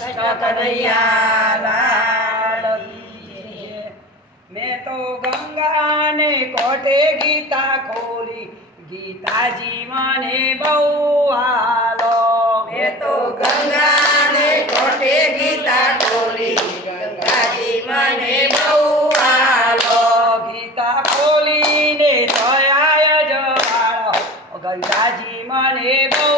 કનૈયા લાલ કી જય। મેં તો ગંગાને કોઠે ગીતા ખોલી, ગીતાજી મને બહુ હાલો। મેં તો ગંગાને કોઠે ગીતા ખોલી, ગંગાજી મને બહુ હાલો। ગીતા ખોલીને થયા જવાળો, ગંગાજી મને બહુ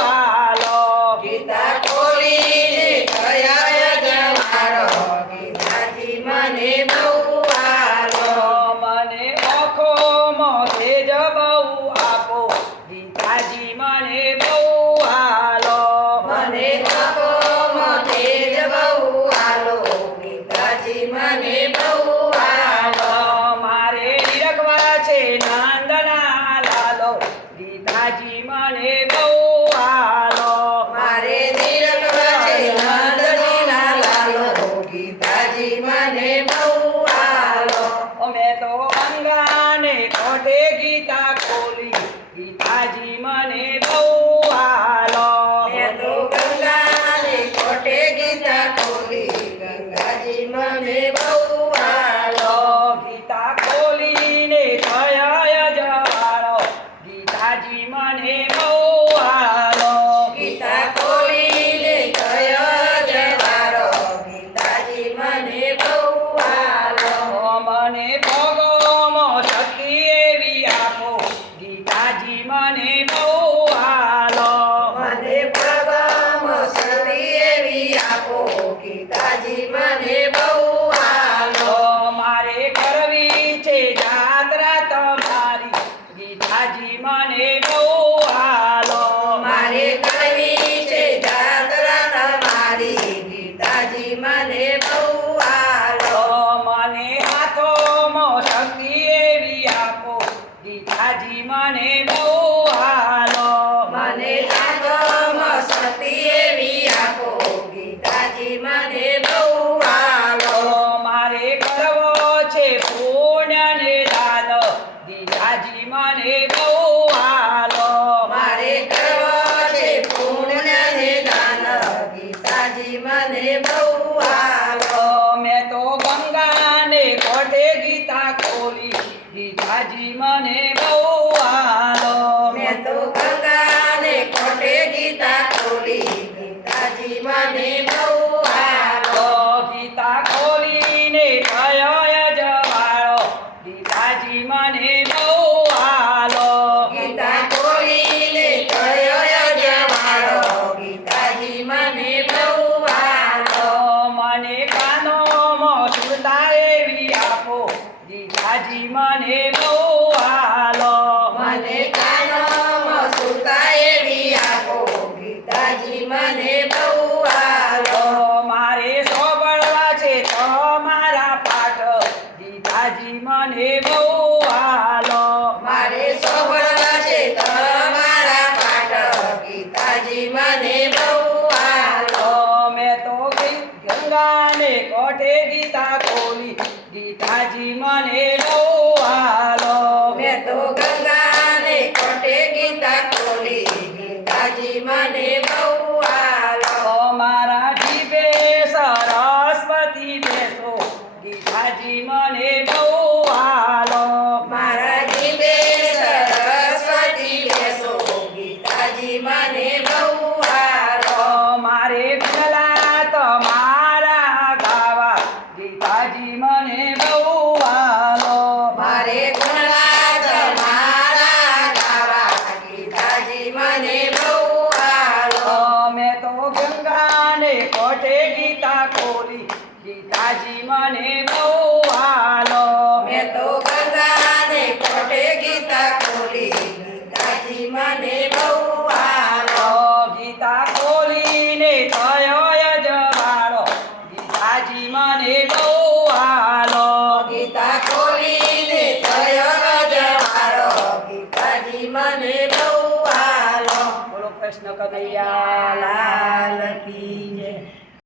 હાલો। ગીતા ખોલીને થયા જવાળો, ગીતાજી મને બહુ હાલો। મને આંખોમાં તેજ બહુ આપો, ગીતાજી મને બહુ હાલો। મને આંખોમાં તેજ બહુ હાલો, ગીતાજી મને બહુ હાલો। મારે નિરખવા છે નંદના લાલો, ગીતાજી મને બહુ હાલો। મારે નિરખવા છે નંદનીના લાલો, ગીતાજી મને બહુ હાલો। મેં તો ગંગાને કોઠે ગીતા ખોલી, ગીતાજી મને બહુ હાલો। મેં તો ગંગાને કોઠે ગીતા ખોલી, ગંગાજી મને બહુ હાલો। ગીતા ખોલીને થયા જવાળો, ગીતાજી મને બહુ હાલો। ગીતા ખોલીને થયો જવાળો, ગીતાજી મને બહુ હાલો। મને ભગોમાં શક્તિ એવી આપો, ગીતાજી મને બહુ હાલો। મને પ્રભામાં શક્તિ એવી આપો, ગીતાજી મને બહુ હાલો। મારે કરવી છે જાત્રા તમારી, ગીતાજી મને બહુ હાલો। મારે કરવી છે જાત્રા તમારી, ગીતાજી મને બહુ હાલો। મને હાથોમાં શક્તિ એવી આપો, ગીતાજી મને બહુ હાલો। મને આંખોમાં શક્તિ એવી આપો, ગીતાજી મને બહુ હાલો। મારે કરવો છે પુણ્ય ને દાન, ગીતાજી મને બહુ હાલો। મારે કરવો છે પુણ્ય ને દાન, ગીતાજી મને બહુ હાલો। મેં તો ગંગાને કોઠે ગીતા ખોલી, ગીતાજી મને બહુ હાલો। મેં તો ગંગાને કોઠે ગીતા ખોલી, ગીતાજી મને બહુ હાલો। ગીતા ખોલીને થયો જવાળો, ગીતાજી મને બહુ હાલો। ગીતા ખોલીને થયો જવાળો, ગીતાજી મને બહુ હાલો। મને કાનોમાં સુરતા એવી આપો, ગીતાજી મને બહુ હાલો। મને કાનોમાં સુરતા એવી આપો, ગીતાજી મને બહુ હાલો। મારે સોંભળવા છે તમારા પાઠ, ગીતાજી મને બહુ હાલો। મારે સાંભળવા છે તમારા પાઠ, ગીતાજી મને બહુ હાલો। મેં તો ગંગાને કોઠે ગીતા ખોલી, ગીતાજી મને બહુ હાલો। મેં તો ગંગાને કોઠે ગીતા ખોલી, ગીતાજી મને બહુ હાલો। મારા જીભે સરસ્વતી બેસો, ગીતાજી મને બહુ હાલો। મારા જીભે સરસ્વતી બેસો, ગીતાજી મને બહુ હાલો। મારે પેલા તમારા ગાવા, ગીતાજી મને બહુ હાલો। મારે ગુણલા તમારા ગાવા, ગીતાજી મને બહુ હાલો। મેં તો ગંગાને કોઠે ગીતા ખોલી, ગીતાજી મને બહુ હાલો। મેં તો ગંગાને કોઠે ગીતા ખોલી, ગીતાજી મને બહુ હાલો। ગીતા ખોલીને થયો જવાળો, ગીતાજી મને બહુ હાલો। ગીતા ખોલીને થયો જવાળો, ગીતાજી મને બહુ હાલો। બોલો કૃષ્ણ કનૈયા લાલ